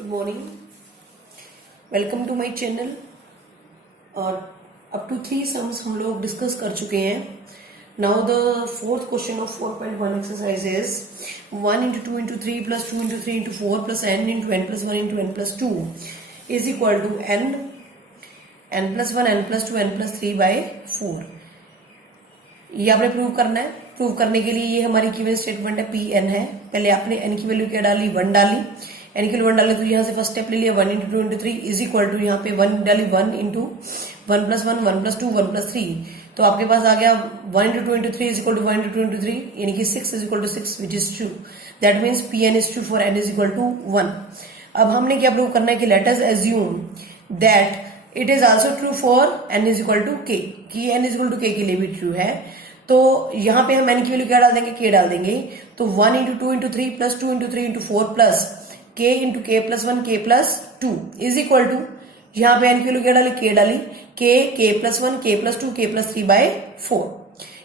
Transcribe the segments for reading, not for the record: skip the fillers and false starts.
Good morning, welcome to my channel. और up to 3 sums हम लोग डिस्कस कर चुके हैं। Now the fourth question of 4.1 exercise is 1 into 2 into 3 plus 2 into 3 into 4 plus n into n plus 1 into n plus 2 is equal to n plus 1 n plus 2 n plus 3 by 4। ये आपने prove करना है। Prove करने के लिए ये हमारी given statement है, पी एन है। पहले आपने एन की वैल्यू क्या डाली, 1 डाली। एन की वैल्यू 1 डाले तो यहाँ से फर्स्ट स्टेप ले लिया, 1 into 2 into 3 is equal to यहाँ पे 1 डाली, 1 into 1 plus 1 1 plus 2 1 plus 3। तो आपके पास आ गया 1 into 2 into 3 is equal to 1 into 2 into 3 यानी कि 6 is equal to 6 which is true. That means P N is true for N is equal to 1। अब हमने क्या प्रूव करना है कि let us assume that it is also true for N is equal to K, कि N is equal to के के लिए भी ट्रू है। तो यहाँ पे हम एन की वैल्यू क्या डाल देंगे, के डाल देंगे। तो 1 into 2 into 3 plus 2 into 3 into 4 plus k into k plus 1 k plus 2 is equal to, यहाँ पे एन की वैल्यू क्या डाली, के डाली, k plus 1 k plus 2 k plus 3 by 4।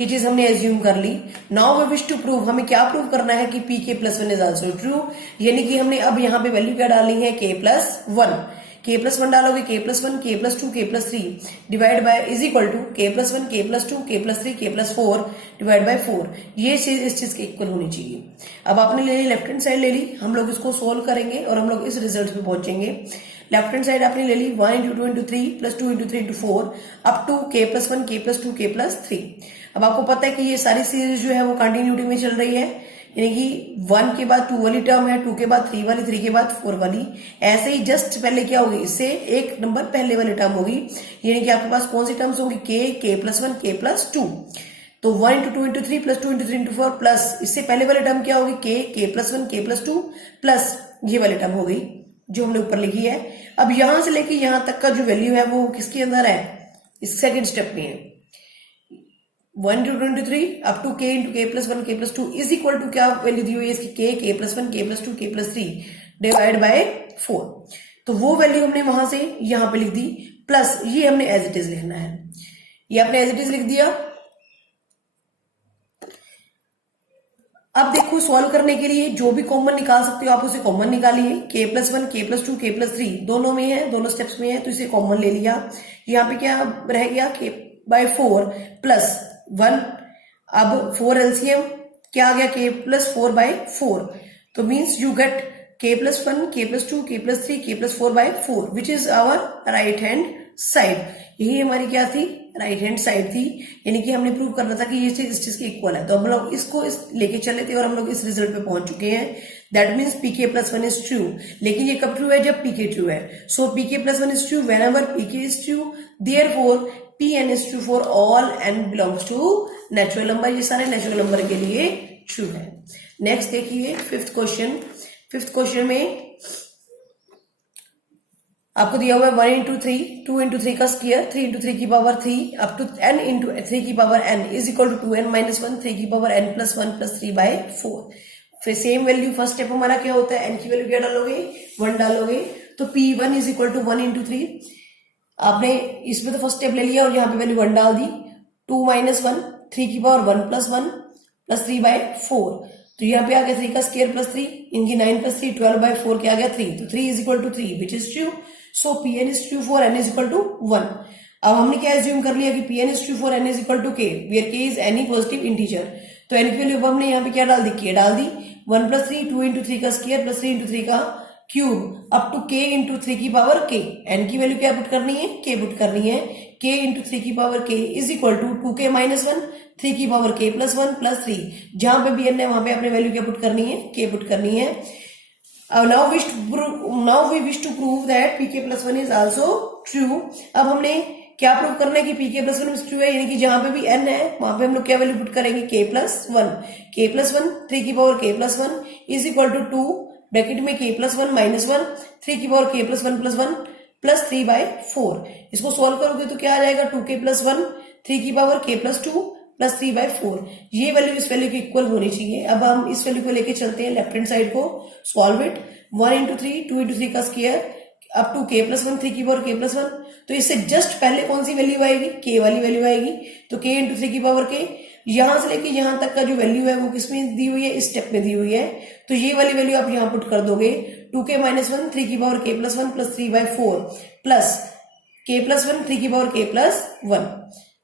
ये चीज हमने एज्यूम कर ली। Now we wish to prove, हमें क्या प्रूव करना है कि पी के प्लस 1 इज आल्सो ट्रू, यानी कि हमने अब यहाँ पे वैल्यू क्या डालनी है, k plus 1। k plus 1 डालोगे, k plus 1 k plus 2 k plus 3 divide by is equal to k plus 1 k plus 2 k plus 3 k plus 4 divide by 4। ये चीज इस चीज के इक्वल होनी चाहिए। अब आपने ले ली, लेफ्ट हैंड साइड ले ली, हम लोग इसको सोल्व करेंगे और हम लोग इस रिजल्ट पे पहुंचेंगे। लेफ्ट हैंड साइड आपने ले ली 1 into 2 into 3 plus 2 into 3 into 4 up to k plus 1 k plus 2 k plus 3। अब आपको पता है कि ये सारी सीरीज जो है वो कंटिन्यूटी में चल रही है, यानी कि 1 के बाद 2 वाली टर्म है, 2 के बाद 3 वाली, 3 के बाद 4 वाली। ऐसे ही जस्ट पहले क्या होगी, इससे एक नंबर पहले वाली टर्म होगी, यानी कि आपके पास कौन सी टर्म्स होंगी, k plus 1 k plus 2। तो 1 into 2 into 3 plus 2 into 3 into 4 plus इससे पहले वाली टर्म क्या होगी, k plus 1 k plus 2 plus ये वाली टर्म हो गई जो हमने ऊपर लिखी है। अब यहां से लेके यहां तक का जो वैल्यू है वो किसके अंदर है, इस सेकेंड स्टेप में है। 1 into 2 into 3 up to k into k plus 1 k plus 2 is equal to क्या वैल्यू दी हुई है इसकी, k plus 1 k plus 2 k plus 3 divide bye 4। तो वो वैल्यू हमने वहां से यहां पे लिख दी, प्लस ये हमने एज इट इज लिखना है। ये आपने एज इट इज लिख दिया। अब देखो सॉल्व करने के लिए जो भी कॉमन निकाल सकते हो आप उसे कॉमन निकालिए। k plus 1 k plus 2 k plus 3 दोनों में है, दोनों स्टेप्स में है, तो इसे कॉमन ले लिया। यहाँ पे क्या रह गया, k by 4 प्लस 1। अब 4 एलसीएम क्या आ गया, k plus 4 by 4। तो means you get k plus 1 k plus 2 k plus 3 k plus 4 by 4 which is our right hand side. यही हमारी क्या थी, राइट हैंड साइड थी, यानी कि हमने प्रूव करना था कि ये चीज इस चीज के इक्वल है। तो हम लोग इसको लेके चले थे और हम लोग इस रिजल्ट पे पहुंच चुके हैं। That means pk plus 1 is true. लेकिन ये कब ट्रू है, जब pk ट्रू है। So pk plus 1 is true whenever pk is true, therefore pn is true for all n belongs to natural number. ये सारे नेचुरल नंबर के लिए ट्रू है। नेक्स्ट देखिए फिफ्थ क्वेश्चन। फिफ्थ क्वेश्चन में आपको दिया हुआ है 1 into 3 2 into 3 का स्क्वायर 3 into 3 की power 3 up to n into 3 की power n is equal to 2n minus 1 3 की power n plus 1 plus 3 by 4। फिर सेम वैल्यू फर्स्ट स्टेप हमारा क्या होता है, n की वैल्यू क्या डालोगे, 1 डालोगे। तो p1 is equal to 1 into 3। आपने इसमें तो फर्स्ट स्टेप ले लिया और यहाँ पे वैल्यू 1 डाल दी। 2 minus 1 3 की पावर 1 plus 1 plus 3 by 4। तो यहाँ पे आ गया 3 का स्क्वायर प्लस 3, इनकी 9 plus 3 12 by 4 क्या आ गया 3। तो 3 is equal to 3 which is true. So pn is true for n is equal to 1। अब हमने क्या एज्यूम कर लिया कि pn is true for n is equal to k where k is any positive integer. तो n की value हमने यहाँ पे क्या डाल दी, k डाल दी। 1 plus 3 2 into 3 का स्क्वायर प्लस 3 into 3 का cube up to k into 3 की पावर k। n की वैल्यू क्या पुट करनी है, k पुट करनी है। k into 3 की power k is equal to 2k minus 1 3 की पावर k plus 1 plus 3। जहां पे भी n है वहां पे अपने वैल्यू क्या पुट करनी है, k पुट करनी है। now we wish to prove that pk plus 1 is also true। अब हमने क्या प्रूव करना है कि pk plus 1 is true है, यानी कि जहां पे भी n है वहां पे हम लोग क्या वैल्यू पुट करेंगे, k plus 1। k plus 1 3 की power k plus 1 is equal to 2 bracket में k plus 1 minus 1 3 की power k plus 1 plus 1 plus 3 by 4। इसको सॉल्व करोगे तो क्या आ जाएगा, 2k plus 1 3 की power k plus 2 plus 3 by 4। ये वैल्यू इस वैल्यू के इक्वल होनी चाहिए। अब हम इस वैल्यू को लेके चलते हैं लेफ्ट हैंड साइड को। Solve it. 1 into 3 2 into 3 का square up to k plus 1 3 की पावर k plus 1। तो इससे जस्ट पहले कौन सी वैल्यू आएगी, k वाली वैल्यू आएगी। तो k into 3 की पावर k, यहां से लेके यहां तक का जो वैल्यू है वो किसमें दी हुई है, इस स्टेप में दी हुई है। तो ये वाली वैल्यू आप यहां पुट कर दोगे 2k माइनस 1 3 की power k plus 1 plus 3/4 plus k plus 1 3 की पावर k प्लस 1।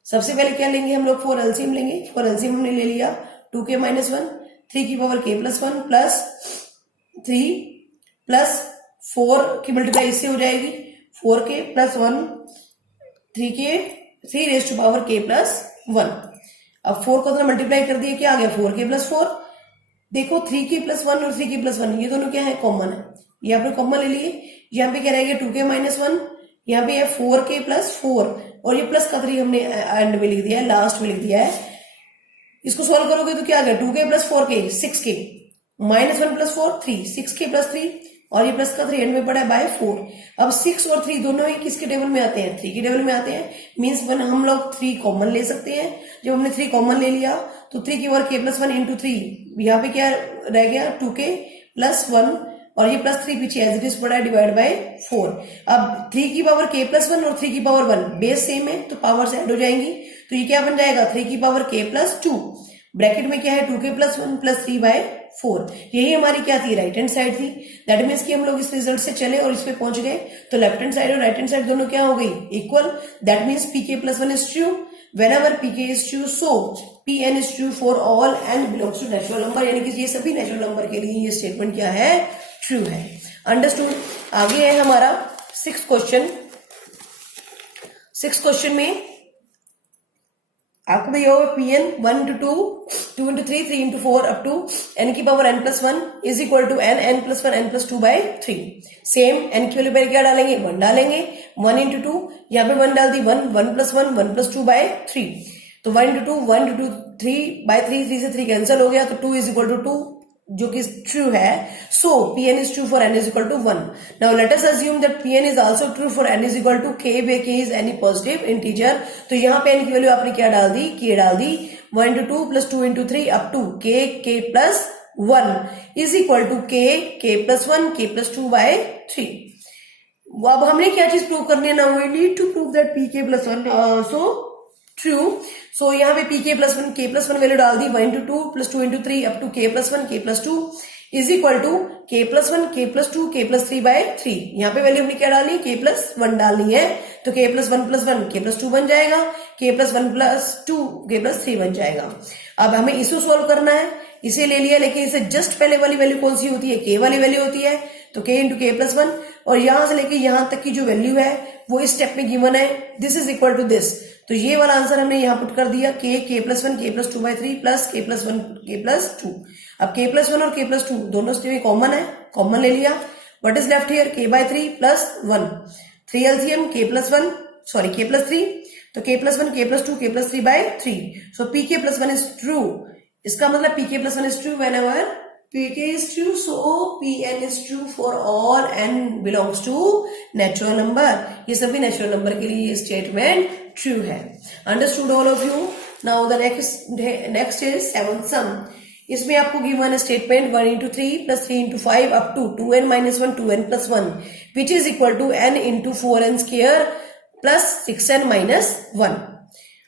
सबसे पहले क्या लेंगे हम लोग, 4 एलसीएम लेंगे। 4 एलसीएम हमने ले लिया, 2k माइनस 1 3 की power k plus 1 plus 3 plus 4 की मल्टीप्लाई इससे हो जाएगी 4k plus 1 3 raise to power k plus 1। अब 4 को तो मल्टीप्लाई कर दिए, क्या आ गया 4k प्लस 4। देखो 3k प्लस 1 और 3k प्लस 1 ये दोनों क्या है, कॉमन है, यहाँ पे कॉमन ले लिए। यहाँ पे क्या रहेगा 2k माइनस 1, यहाँ पे है 4k प्लस 4 और ये प्लस का 3 हमने एंड में लिख दिया है, लास्ट में लिख दिया है। इसको सॉल्व करोगे तो क्या आ गया 2k plus 4k 6k minus 1 plus 4 3 6k plus 3 और ये प्लस का 3 एंड में पड़ा है बाय 4। अब 6 और 3 दोनों ही किसके टेबल में आते हैं, 3 के टेबल में आते हैं। मीन्स हम लोग 3 कॉमन ले सकते हैं। जब हमने 3 कॉमन ले लिया तो 3 की पावर k प्लस 1 इंटू 3, यहाँ पे क्या रह गया 2k प्लस 1 और ये प्लस 3 पीछे एज इट इज पड़ा है डिवाइड बाय 4। अब 3 की पावर k प्लस 1 और 3 की पावर 1 बेस सेम है तो पावर ऐड हो जाएंगी, तो ये क्या बन जाएगा 3 की पावर k प्लस 2 ब्रैकेट में क्या है 2k प्लस 1 प्लस 3/4। यही हमारी क्या थी, राइट हैंड साइड थी। दैट मीन्स कि हम लोग इस रिजल्ट से चले और इस पे पहुंच गए तो लेफ्ट हैंड साइड और राइट हैंड साइड दोनों क्या हो गई, equal. That means pk plus 1 is true whenever pk is true, so pn is true for all n belongs to natural number। यानी कि ये सभी नेचुरल नंबर के लिए ये स्टेटमेंट क्या है, ट्रू है। अंडरस्टूड। आगे है हमारा 6th क्वेश्चन। 6th क्वेश्चन में आपको भैया pn 1 into 2 2 into 3 3 into 4 up to n की power n plus 1 is equal to n plus 1 n plus 2 by 3। Same n की वैल्यू पर क्या डालेंगे, 1 डालेंगे। 1 into 2 यहाँ पे 1 डाल दी, 1 plus 1 1 plus 2 by 3। तो 1 into 2 1 into 2 3 by 3 3 से 3 कैंसिल हो गया तो 2 is equal to 2 जो कि ट्रू है। सो pn is true for n is equal to 1। Now let us assume that pn is also true for n is equal to k where k is any positive integer। तो यहाँ पे n की value आपने क्या डाल दी, k डाल दी। 1 into 2 plus 2 into 3 up to k plus 1 is equal to k plus 1 k plus 2 by 3। अब हमने क्या चीज प्रूव करनी है, now we need to prove that pk plus 1 also true। सो यहाँ पे pk plus 1 k plus 1 value डाल दी, 1 into 2 plus 2 into 3 up to k plus 1 k plus 2 is equal to k plus 1 k plus 2 k plus 3 by 3। यहाँ पे value हमने क्या डाली, k plus 1 डालनी है तो k plus 1 plus 1 k plus 2 बन जाएगा, k plus 1 plus 2 k plus 3 बन जाएगा। अब हमें इसे सोल्व करना है, इसे ले लिया, लेकिन इसे जस्ट पहले वाली वैल्यू कौन सी होती है, k वाली वैल्यू होती है तो k into k plus 1 और यहां से लेके यहां तक की जो वैल्यू है वो इस स्टेप में गिवन है, this is equal to this. तो ये वाला आंसर हमने यहाँ पुट कर दिया, k plus 1 k plus 2 by 3 plus k plus 1 k plus 2। अब k प्लस 1 और k प्लस 2 दोनों से कॉमन है, कॉमन ले लिया। What is left here, k by 3 plus 1 3 LCM k plus 1 sorry k plus 3 तो k plus 1 k plus 2 k plus 3 by 3। So pk plus 1 is true. इसका मतलब pk plus 1 is true whenever pk is true, so pn is true for all n belongs to natural number। ये सभी natural number के लिए statement true है। Understood all of you. Now the next is 7th सम। इसमें आपको given statement 1 into 3 plus 3 into 5 up to 2n minus 1 2n plus 1 which is equal to n into 4n square plus 6n minus 1।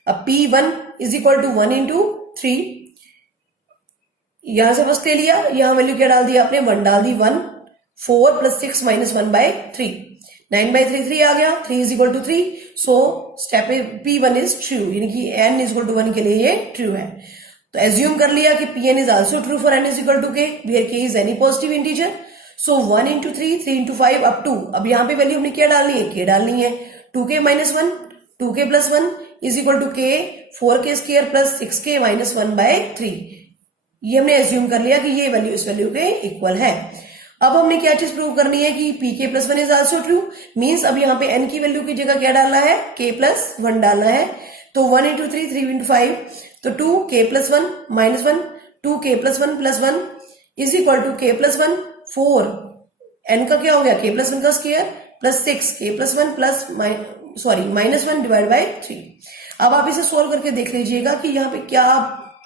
अब p1 is equal to 1 into 3, यहां से बस ले लिया, यहां value क्या डाल दिया आपने, 1 डाल दी। 1 4 प्लस 6 माइनस 1 by 3 9 by 3 3 आ गया, 3 is equal to 3। So step p1 is true, यानी कि n is equal to 1 के लिए ये ट्रू है। तो एज्यूम कर लिया कि pn is also true for n is equal to k where k is any positive integer। So 1 into 3 3 into 5 up to, अब यहाँ पे वैल्यू हमने क्या डालनी है, k डालनी है। 2k minus 1 2k plus 1 is equal to k 4k square plus 6k minus 1 by 3। ये हमने एज्यूम कर लिया कि ये वैल्यू इस वैल्यू के इक्वल है। अब हमने क्या चीज प्रूव करनी है कि pk plus 1 is also true. Means अब यहाँ पे n की वैल्यू की जगह क्या डालना है, k प्लस 1 डालना है। तो 1 into 3 3 into 5 तो 2k plus 1 minus 1 2k plus 1 plus 1 is equal to k plus 1 4 n का क्या हो गया, k प्लस 1 का square plus 6 k plus 1 plus minus 1 divide by 3। अब आप इसे सोल्व करके देख लीजिएगा कि यहाँ पे क्या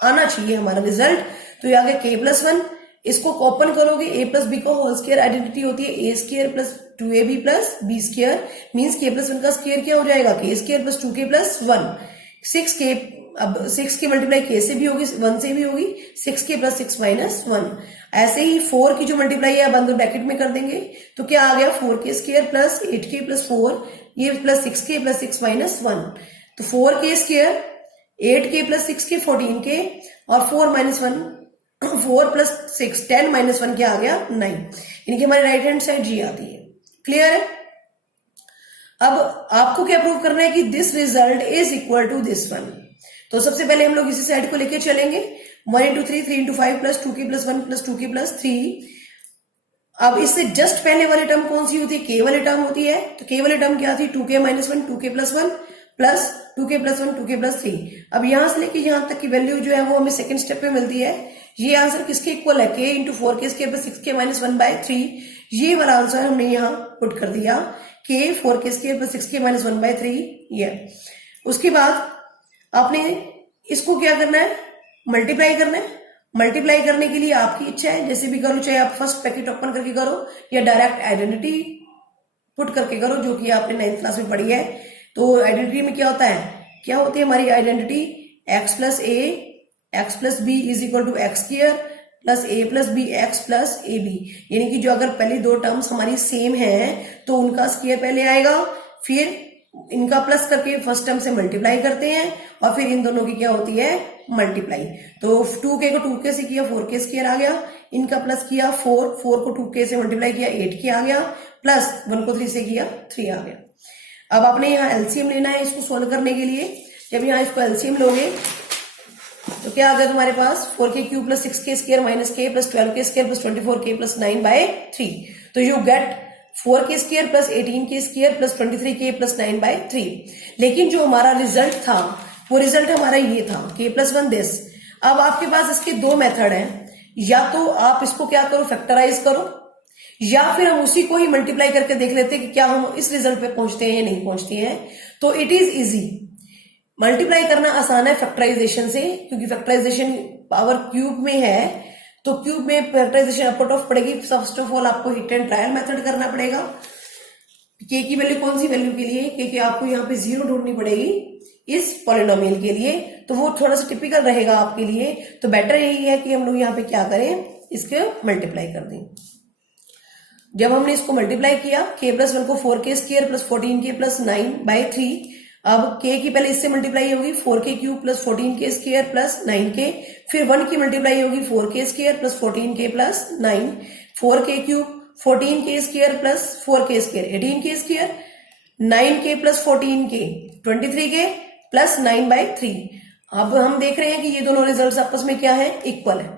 आना चाहिए हमारा रिजल्ट। तो ये आ गया k प्लस 1, इसको ओपन करोगे a प्लस बी का होल स्क्वायर आइडेंटिटी होती है a square plus 2ab plus b square. Means k plus 1 का स्क्वायर क्या हो जाएगा, k square plus 2k plus 1 6k। अब 6 की मल्टीप्लाई k से भी होगी 1 से भी होगी, 6k प्लस 6 माइनस 1। ऐसे ही 4 की जो मल्टीप्लाई है बंद ब्रैकेट में कर देंगे, तो क्या आ गया 4k square plus 8k plus 4, ये प्लस 6k प्लस 6 माइनस 1, तो 4k square 8k plus 6k 14k और 4 माइनस 1 4 प्लस 6 10 माइनस 1 क्या आ गया 9, इनकी हमारी राइट हैंड साइड जी आती है। क्लियर है? अब आपको क्या प्रूव करना है कि this result is equal to this one. तो सबसे पहले हम लोग इसी साइड को लेके चलेंगे, 1 into 3 3 into 5 plus 2k plus 1 plus 2k plus 3। अब इससे जस्ट पहले वाली टर्म कौन सी होती है? के वाली टर्म होती है। तो के वाली टर्म क्या थी? 2k minus 1 2k plus 1 plus 2k plus 1 2k plus 3। अब यहां से लेके यहां तक की वैल्यू जो है वो हमें सेकंड स्टेप पे मिलती है। ये आंसर किसके इक्वल है? k into 4k square plus 6k minus 1 by 3। ये वाला आंसर हमने यहाँ पुट कर दिया, k 4k square plus 6k minus 1 by 3 ये। उसके बाद आपने इसको क्या करना है? मल्टीप्लाई करना है। मल्टीप्लाई करने के लिए आपकी इच्छा है, जैसे भी करो, चाहे आप फर्स्ट पैकेट ओपन करके करो या डायरेक्ट आइडेंटिटी पुट करके करो, जो कि आपने 9th क्लास में पढ़ी है। तो आइडेंटिटी में क्या होता है? क्या होती है हमारी identity? x plus a x plus b is equal to x square plus a plus b x plus a b. यानी कि जो अगर पहली दो टर्म्स हमारी सेम है तो उनका स्क्वायर पहले आएगा, फिर इनका प्लस करके फर्स्ट टर्म से मल्टीप्लाई करते हैं और फिर इन दोनों की क्या होती है? मल्टीप्लाई। तो 2k को 2k से किया 4k स्क्वायर आ गया, इनका प्लस किया 4 को 2k से मल्टीप्लाई किया 8k आ गया, प्लस 1 को 3 से किया 3 आ गया। अब आपने यहाँ एलसीएम लेना है इसको सोल्व करने के लिए। जब यहाँ इसको एलसीएम लोगे तो क्या आ गया तुम्हारे पास? 4k cube plus 6k square माइनस k plus 12k square plus 24k plus 9 by 3। तो you get 4k square plus 18k square plus 23k plus 9 by 3। लेकिन जो हमारा रिजल्ट था वो रिजल्ट हमारा ये था k प्लस 1 दिस। अब आपके पास इसके दो मेथड हैं, या तो आप इसको क्या करो? फैक्टराइज करो, या फिर हम उसी को ही मल्टीप्लाई करके देख लेते हैं कि क्या हम इस रिजल्ट पे पहुंचते हैं या नहीं पहुंचते हैं। तो इट इज इजी, मल्टीप्लाई करना आसान है फैक्टराइजेशन से, क्योंकि फैक्टराइजेशन पावर क्यूब में है, तो क्यूब में फैक्टराइजेशन अपवर्ड ऑफ पड़ेगी। फर्स्ट ऑफ ऑल आपको हिट एंड ट्रायल मेथड करना पड़ेगा। के की वैल्यू कौन सी वैल्यू के लिए? के आपको यहाँ पे 0 ढूंढनी पड़ेगी इस पॉलिनोमियल के लिए, तो वो थोड़ा सा टिपिकल रहेगा आपके लिए। तो बेटर यही है कि हम लोग यहाँ पे क्या करें? इसके मल्टीप्लाई कर दें। जब हमने इसको मल्टीप्लाई किया k प्लस 1 को 4k square plus 14k plus 9 by 3। अब k की पहले इससे मल्टीप्लाई होगी 4k cube plus 14k square plus 9k, फिर 1 की मल्टीप्लाई होगी 4k square plus 14k plus 9, 4k cube 14k square plus 4k square 18k square, 9k plus 14k 23k plus 9 by 3। अब हम देख रहे हैं कि ये दोनों रिजल्ट्स आपस में क्या है? इक्वल है।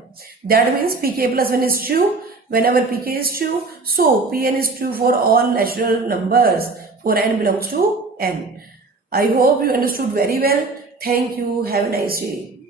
That means pk plus 1 is true whenever pk is true, so pn is true for all natural numbers for n belongs to n. I hope you understood very well. Thank you. Have a nice day.